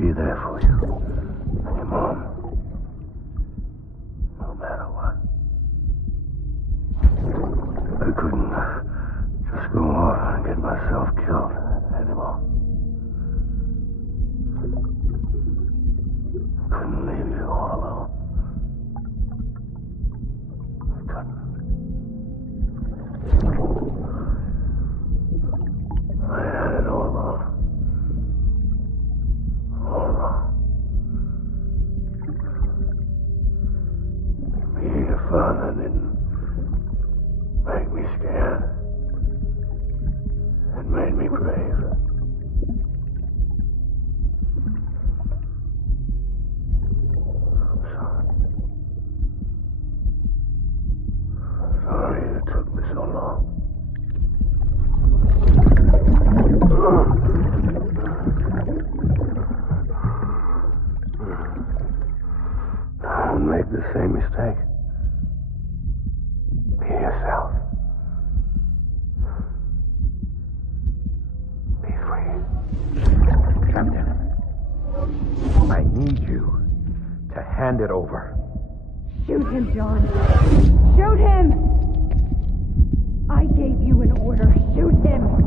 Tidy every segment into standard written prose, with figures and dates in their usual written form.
be there for you. And your mom. No matter what. I couldn't just go off and get myself killed anymore. Couldn't leave you all alone. I couldn't. I had it all wrong. All wrong. Being a father didn't make me scared. It made me brave. I'm sorry. I'm sorry it took me so long. Don't make the same mistake. Be yourself. Be free. Captain, I need you to hand it over. Shoot him, John. Shoot him! I gave you an order. Shoot him!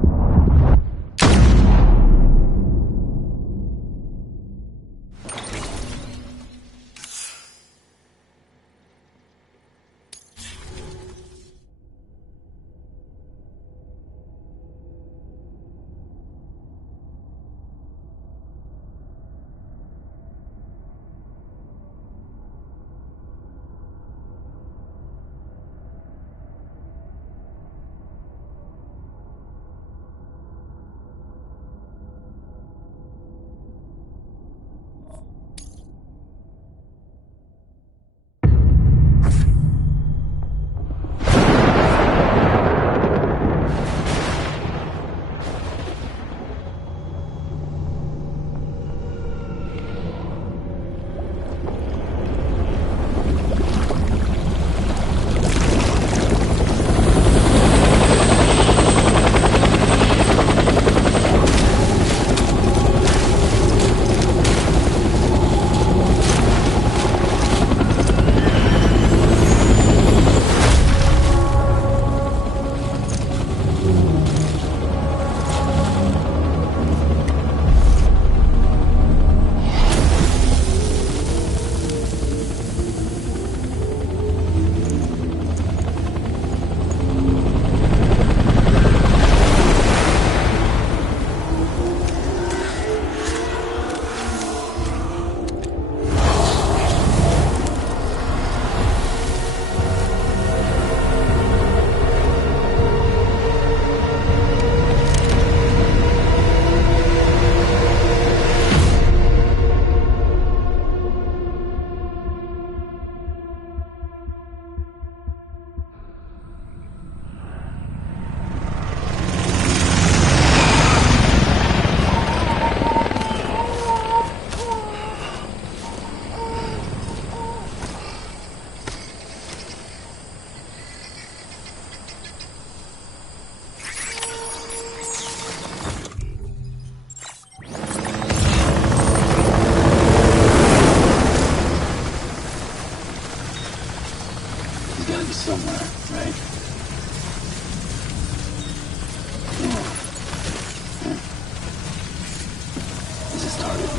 Somewhere, right? This is started.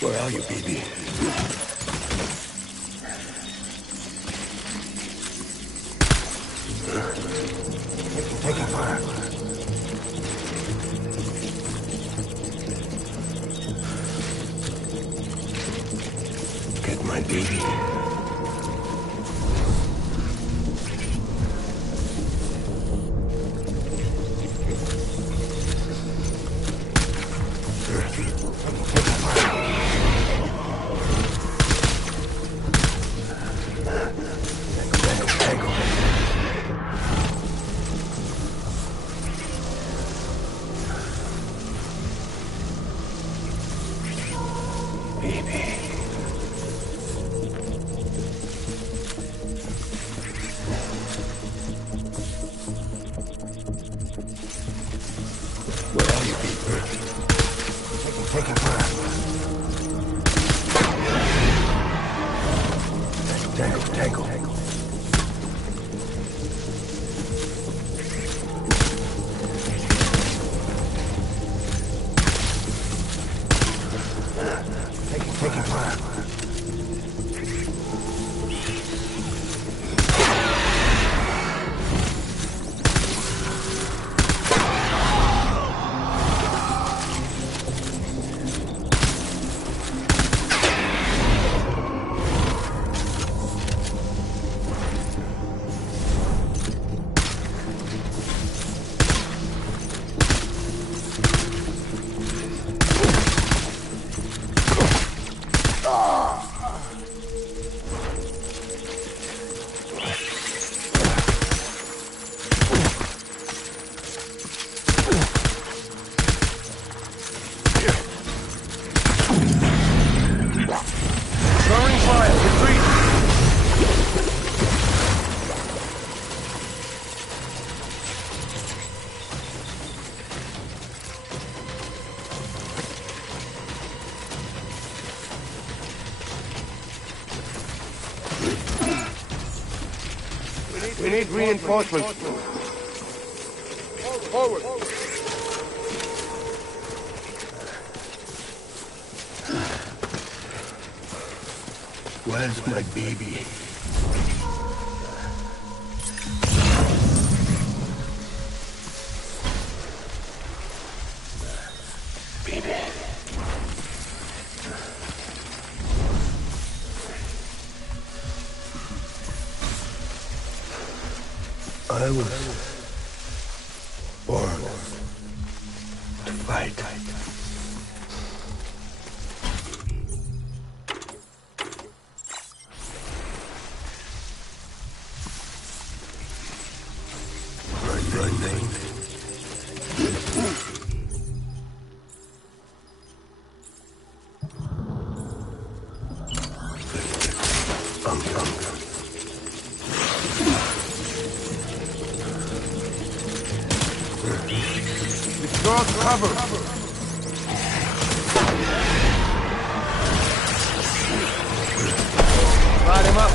Where are you, baby? Taking fire. Get my baby. Taking fire. Tango. Taking fire. We need reinforcements. Forward. Where's my baby? I was born to fight. My name. Draw cover. Light him up.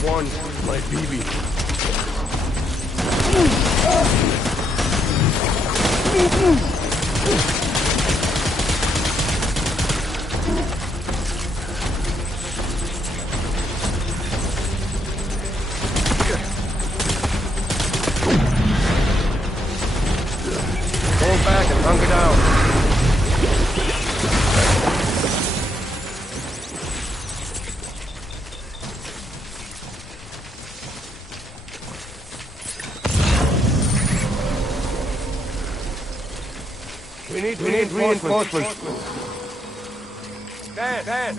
One, my baby. Hold back and hunker down. We need reinforcements. Stand.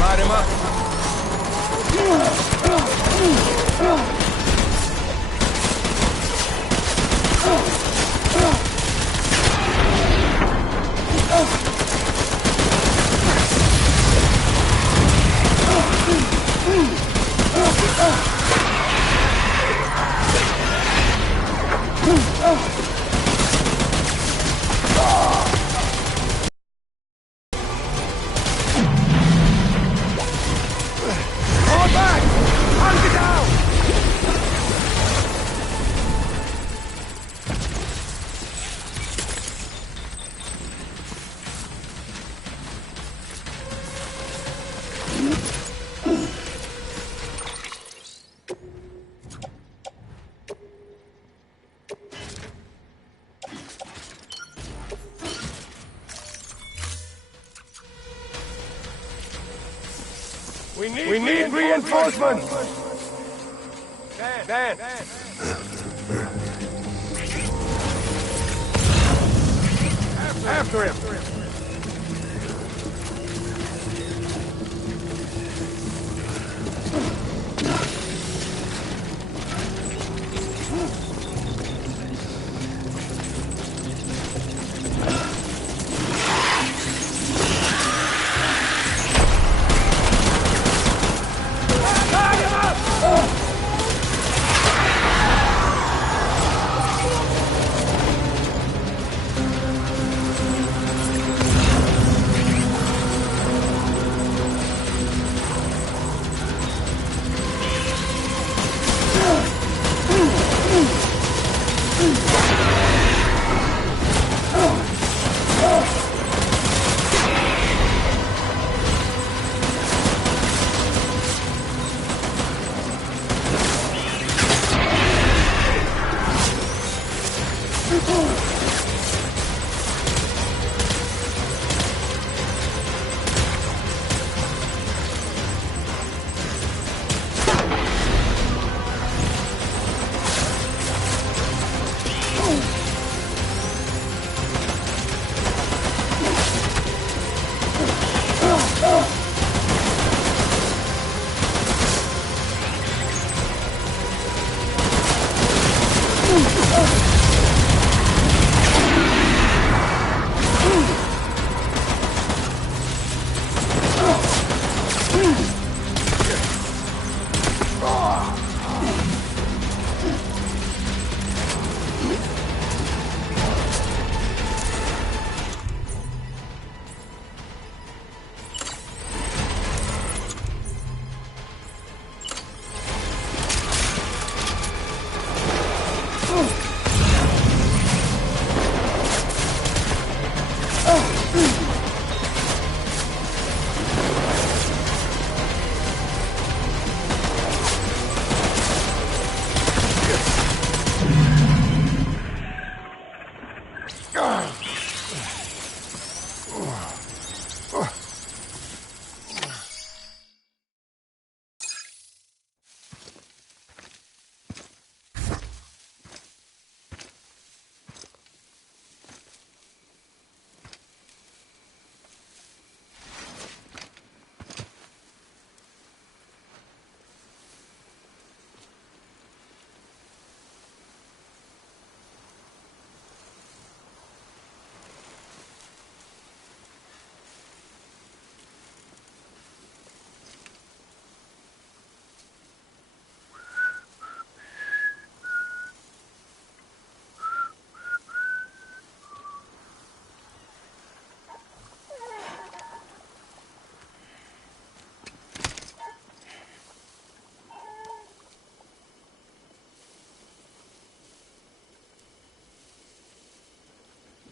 Light him up. We need reinforcements! Dan! After him!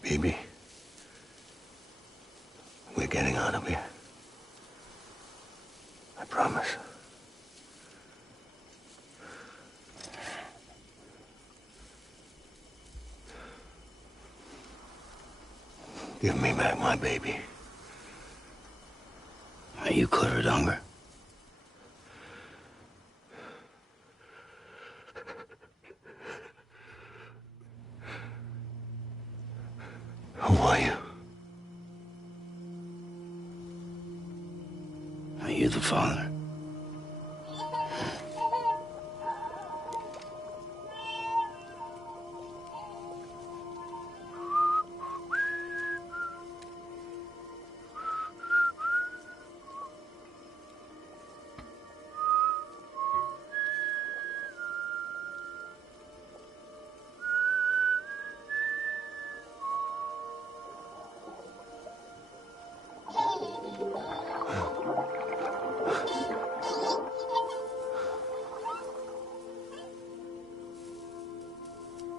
Baby, we're getting out of here. I promise. Give me back my baby. Are you cleared, Unger? Who are you? Are you the father?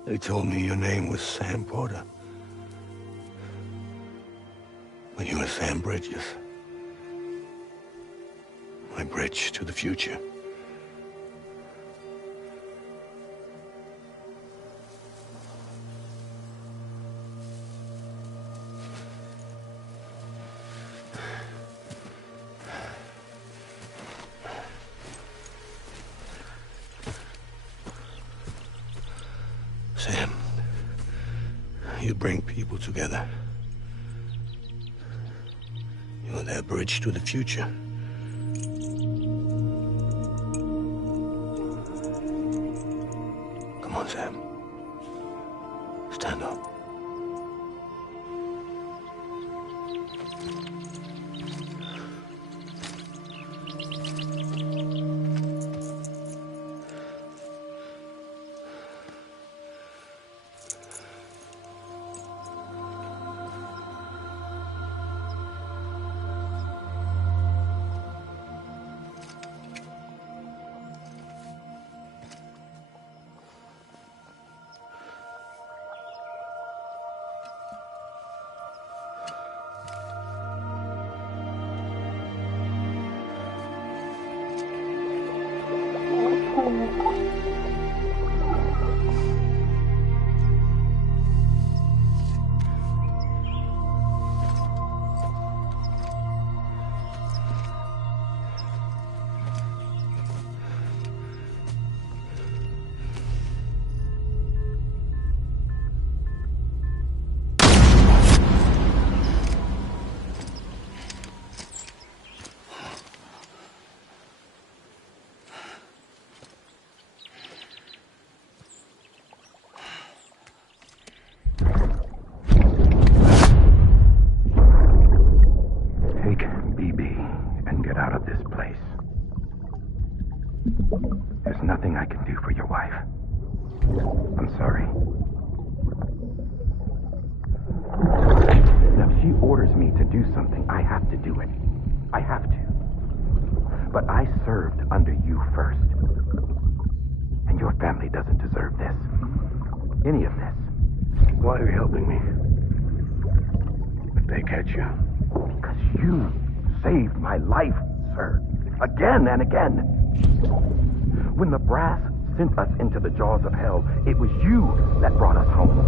They told me your name was Sam Porter. But you were Sam Bridges. My bridge to the future. You bring people together. You're their bridge to the future. Come on, Sam. Stand up. There's nothing I can do for your wife. I'm sorry. Now, if she orders me to do something, I have to do it. I have to. But I served under you first. And your family doesn't deserve this. Any of this. Why are you helping me? If they catch you. Because you saved my life, sir. Again and again. When the brass sent us into the jaws of hell, it was you that brought us home.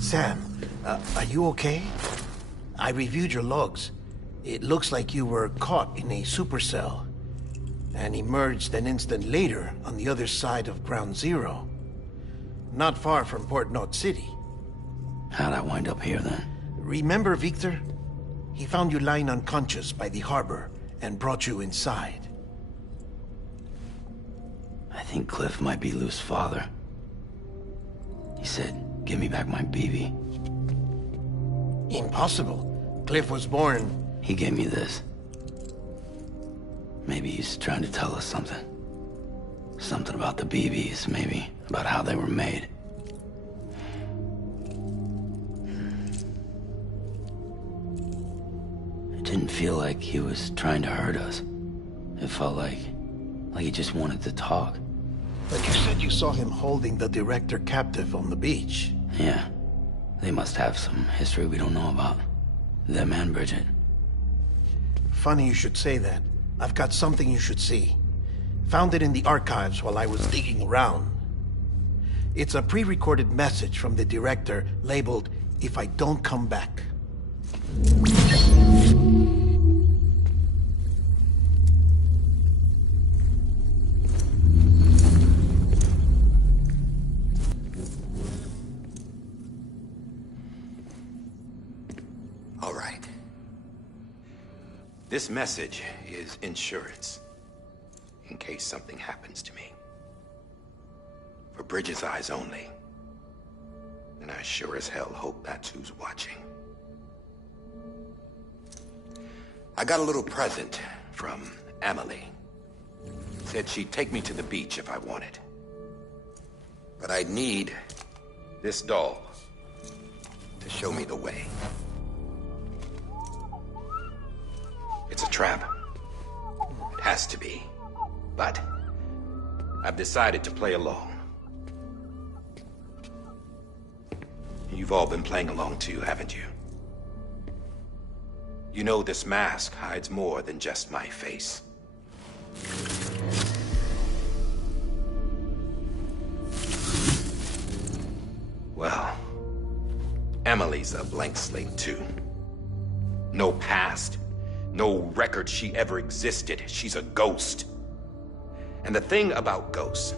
Sam, are you okay? I reviewed your logs. It looks like you were caught in a supercell and emerged an instant later on the other side of Ground Zero. Not far from Port Knot City. How'd I wind up here then? Remember Victor? He found you lying unconscious by the harbor and brought you inside. I think Cliff might be Lou's father. He said, "Give me back my BB." Impossible. Cliff was born... He gave me this. Maybe he's trying to tell us something. Something about the BBs, maybe. About how they were made. It didn't feel like he was trying to hurt us. It felt like he just wanted to talk. But you said you saw him holding the director captive on the beach. Yeah. They must have some history we don't know about. Them and Bridget. Funny you should say that. I've got something you should see. Found it in the archives while I was digging around. It's a pre-recorded message from the director labeled, "If I don't come back." This message is insurance, in case something happens to me. For Bridget's eyes only. And I sure as hell hope that's who's watching. I got a little present from Emily. Said she'd take me to the beach if I wanted. But I'd need this doll to show me the way. It's a trap. It has to be. But I've decided to play along. You've all been playing along too, haven't you? You know this mask hides more than just my face. Well, Emily's a blank slate too. No past, no record she ever existed. She's a ghost. And the thing about ghosts,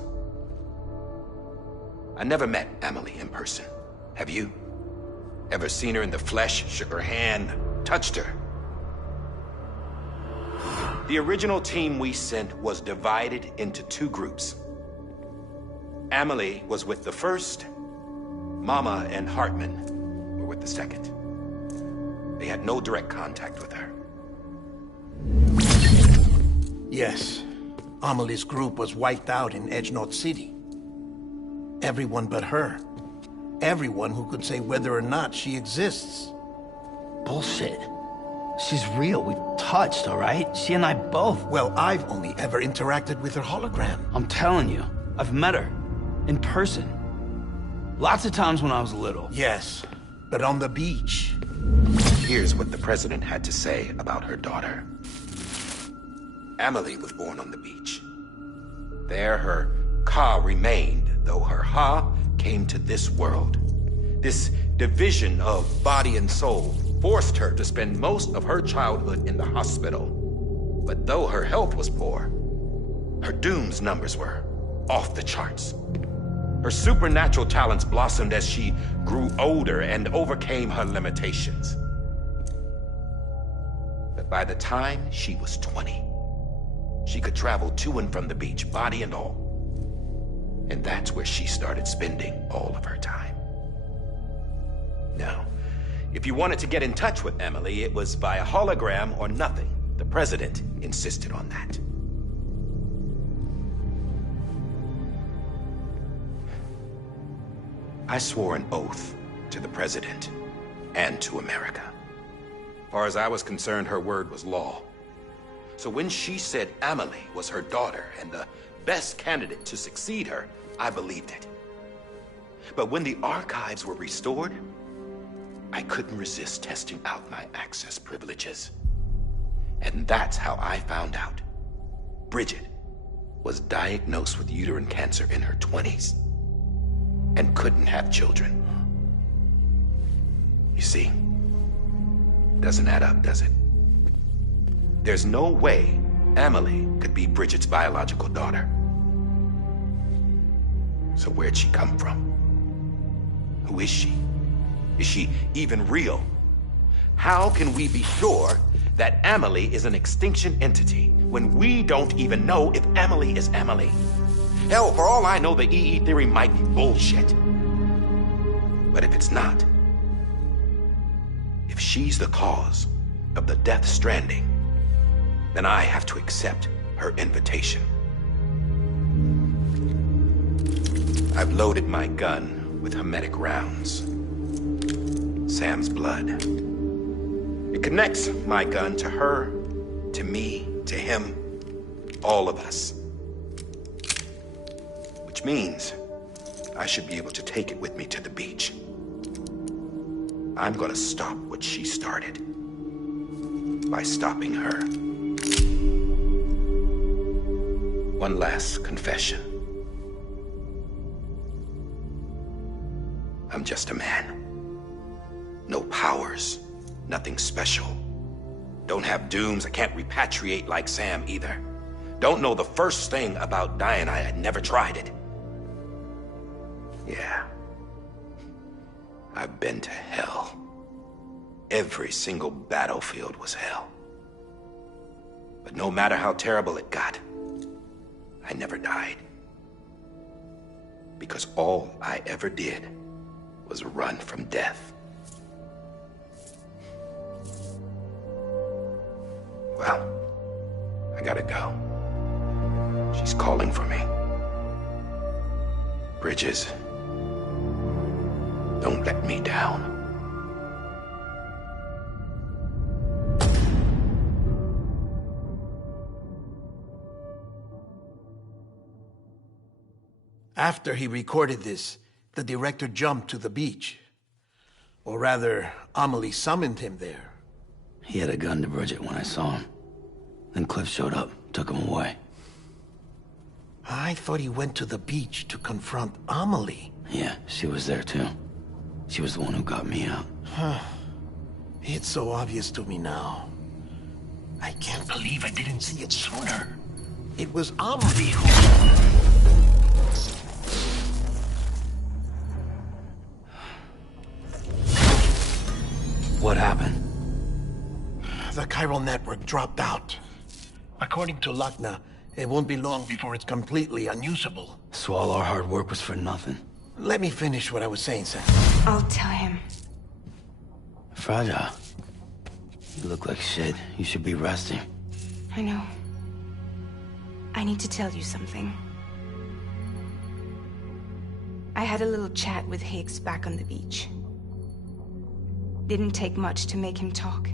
I never met Emily in person. Have you? Ever seen her in the flesh, shook her hand, touched her? The original team we sent was divided into two groups. Emily was with the first. Mama and Hartman were with the second. They had no direct contact with her. Yes. Amelie's group was wiped out in Edgenorth City. Everyone but her. Everyone who could say whether or not she exists. Bullshit. She's real. We've touched, all right? She and I both. Well, I've only ever interacted with her hologram. I'm telling you, I've met her. In person. Lots of times when I was little. Yes, but on the beach. Here's what the president had to say about her daughter. Emily was born on the beach. There her Ka remained, though her Ha came to this world. This division of body and soul forced her to spend most of her childhood in the hospital. But though her health was poor, her Doom's numbers were off the charts. Her supernatural talents blossomed as she grew older and overcame her limitations. But by the time she was 20, she could travel to and from the beach, body and all. And that's where she started spending all of her time. Now, if you wanted to get in touch with Emily, it was via hologram or nothing. The president insisted on that. I swore an oath to the president and to America. As far as I was concerned, her word was law. So when she said Emily was her daughter and the best candidate to succeed her, I believed it. But when the archives were restored, I couldn't resist testing out my access privileges. And that's how I found out. Bridget was diagnosed with uterine cancer in her 20s and couldn't have children. You see, doesn't add up, does it? There's no way Emily could be Bridget's biological daughter. So where'd she come from? Who is she? Is she even real? How can we be sure that Emily is an extinction entity when we don't even know if Emily is Emily? Hell, for all I know, the EE theory might be bullshit. But if it's not, if she's the cause of the Death Stranding, then I have to accept her invitation. I've loaded my gun with hermetic rounds. Sam's blood. It connects my gun to her, to me, to him, all of us. Which means I should be able to take it with me to the beach. I'm gonna stop what she started by stopping her. One last confession. I'm just a man. No powers, nothing special. Don't have dooms, I can't repatriate like Sam either. Don't know the first thing about dying, I had never tried it. Yeah. I've been to hell. Every single battlefield was hell. But no matter how terrible it got, I never died. Because all I ever did was run from death. Well, I gotta go. She's calling for me. Bridges, don't let me down. After he recorded this, the director jumped to the beach. Or rather, Amelie summoned him there. He had a gun to Bridget when I saw him. Then Cliff showed up, took him away. I thought he went to the beach to confront Amelie. Yeah, she was there too. She was the one who got me out. It's so obvious to me now. I can't believe I didn't see it sooner. It was Amelie who... What happened? The chiral network dropped out. According to Lakhna, it won't be long before it's completely unusable. So all our hard work was for nothing. Let me finish what I was saying, Sam. I'll tell him. Fragile. You look like shit. You should be resting. I know. I need to tell you something. I had a little chat with Higgs back on the beach. Didn't take much to make him talk.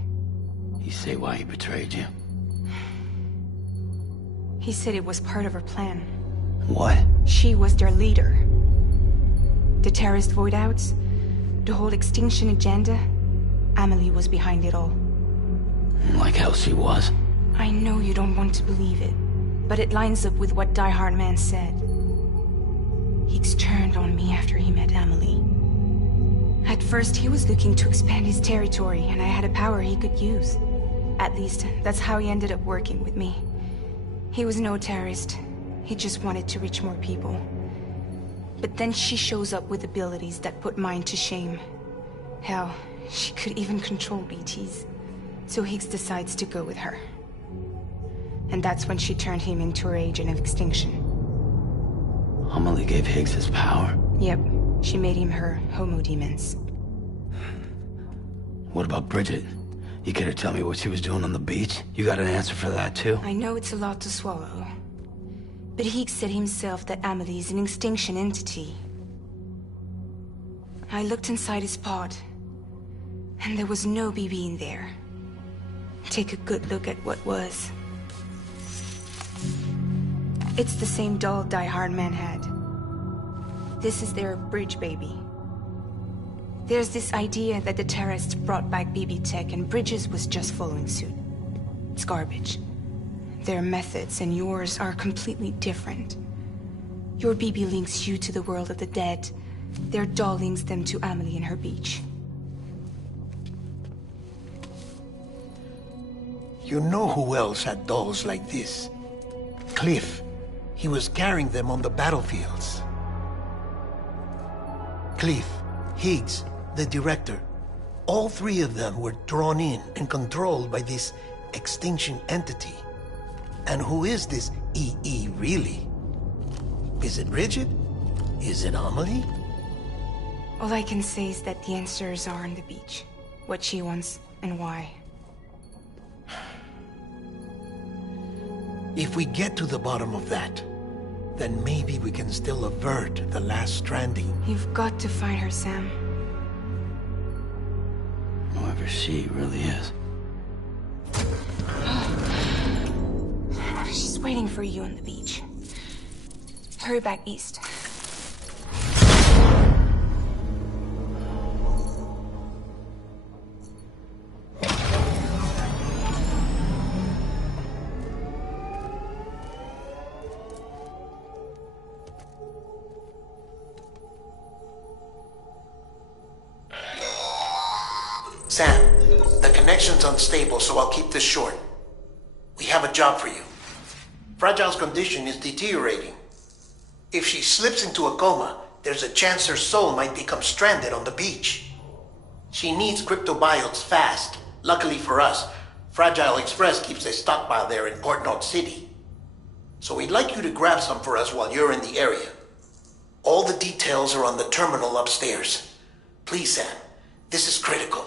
You say why he betrayed you? He said it was part of her plan. What? She was their leader. The terrorist voidouts, the whole extinction agenda, Amelie was behind it all. Like hell she was. I know you don't want to believe it, but it lines up with what Die Hard Man said. Higgs turned on me after he met Amelie. At first, he was looking to expand his territory, and I had a power he could use. At least, that's how he ended up working with me. He was no terrorist. He just wanted to reach more people. But then she shows up with abilities that put mine to shame. Hell, she could even control BTs. So Higgs decides to go with her. And that's when she turned him into her agent of extinction. Amelie gave Higgs his power. Yep, she made him her homo demons. What about Bridget? You care to tell me what she was doing on the beach? You got an answer for that too? I know it's a lot to swallow. But Higgs said himself that Amelie is an extinction entity. I looked inside his pod, and there was no BB in there. Take a good look at what was. It's the same doll Die Hard Man had. This is their bridge baby. There's this idea that the terrorists brought back BB tech and Bridges was just following suit. It's garbage. Their methods and yours are completely different. Your BB links you to the world of the dead. Their doll links them to Amelie and her beach. You know who else had dolls like this? Cliff. He was carrying them on the battlefields. Cliff, Higgs, the director. All three of them were drawn in and controlled by this extinction entity. And who is this EE really? Is it Bridget? Is it Amelie? All I can say is that the answers are on the beach. What she wants and why. If we get to the bottom of that, then maybe we can still avert the last stranding. You've got to find her, Sam. Whoever she really is. She's waiting for you on the beach. Hurry back east. Sam, the connection's unstable, so I'll keep this short. We have a job for you. Fragile's condition is deteriorating. If she slips into a coma, there's a chance her soul might become stranded on the beach. She needs cryptobiotes fast. Luckily for us, Fragile Express keeps a stockpile there in Port Knot City. So we'd like you to grab some for us while you're in the area. All the details are on the terminal upstairs. Please, Sam, this is critical.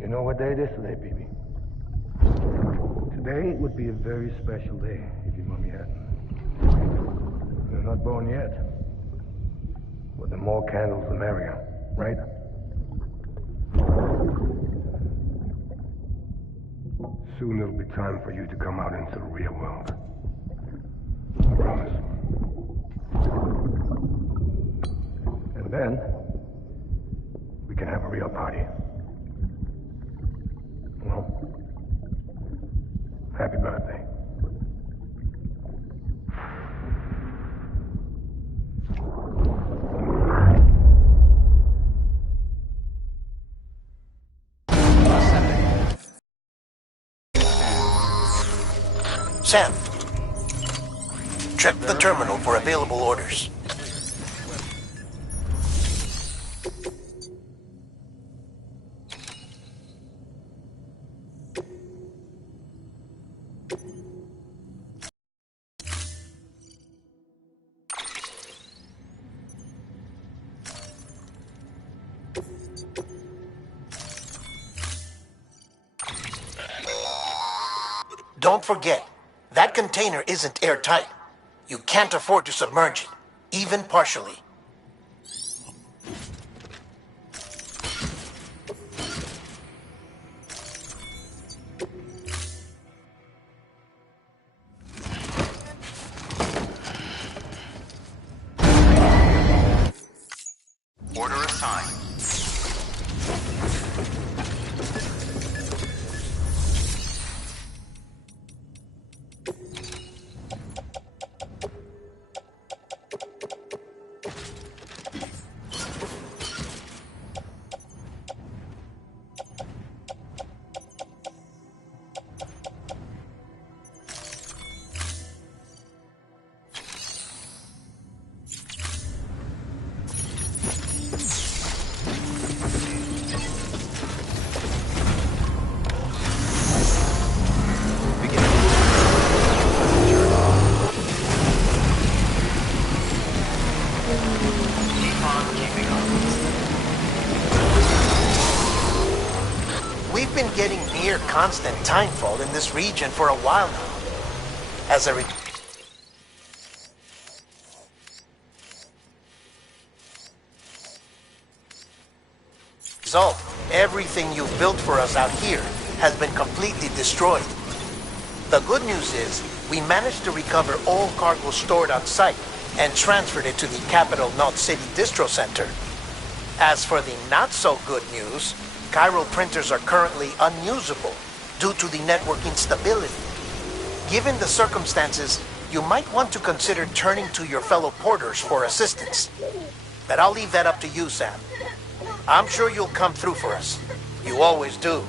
You know what day it is today, baby? Today would be a very special day if your mommy hadn't. You're not born yet. But the more candles, the merrier, right? Soon it'll be time for you to come out into the real world. I promise. And then, we can have a real party. Well, happy birthday. Sam, check the terminal for available orders. Don't forget, that container isn't airtight. You can't afford to submerge it, even partially. Order assigned. We've been getting near constant timefall in this region for a while now. As a result, everything you've built for us out here has been completely destroyed. The good news is, we managed to recover all cargo stored on site and transferred it to the Capital Knot City Distro Center. As for the not-so-good news, chiral printers are currently unusable due to the network instability. Given the circumstances, you might want to consider turning to your fellow porters for assistance. But I'll leave that up to you, Sam. I'm sure you'll come through for us. You always do.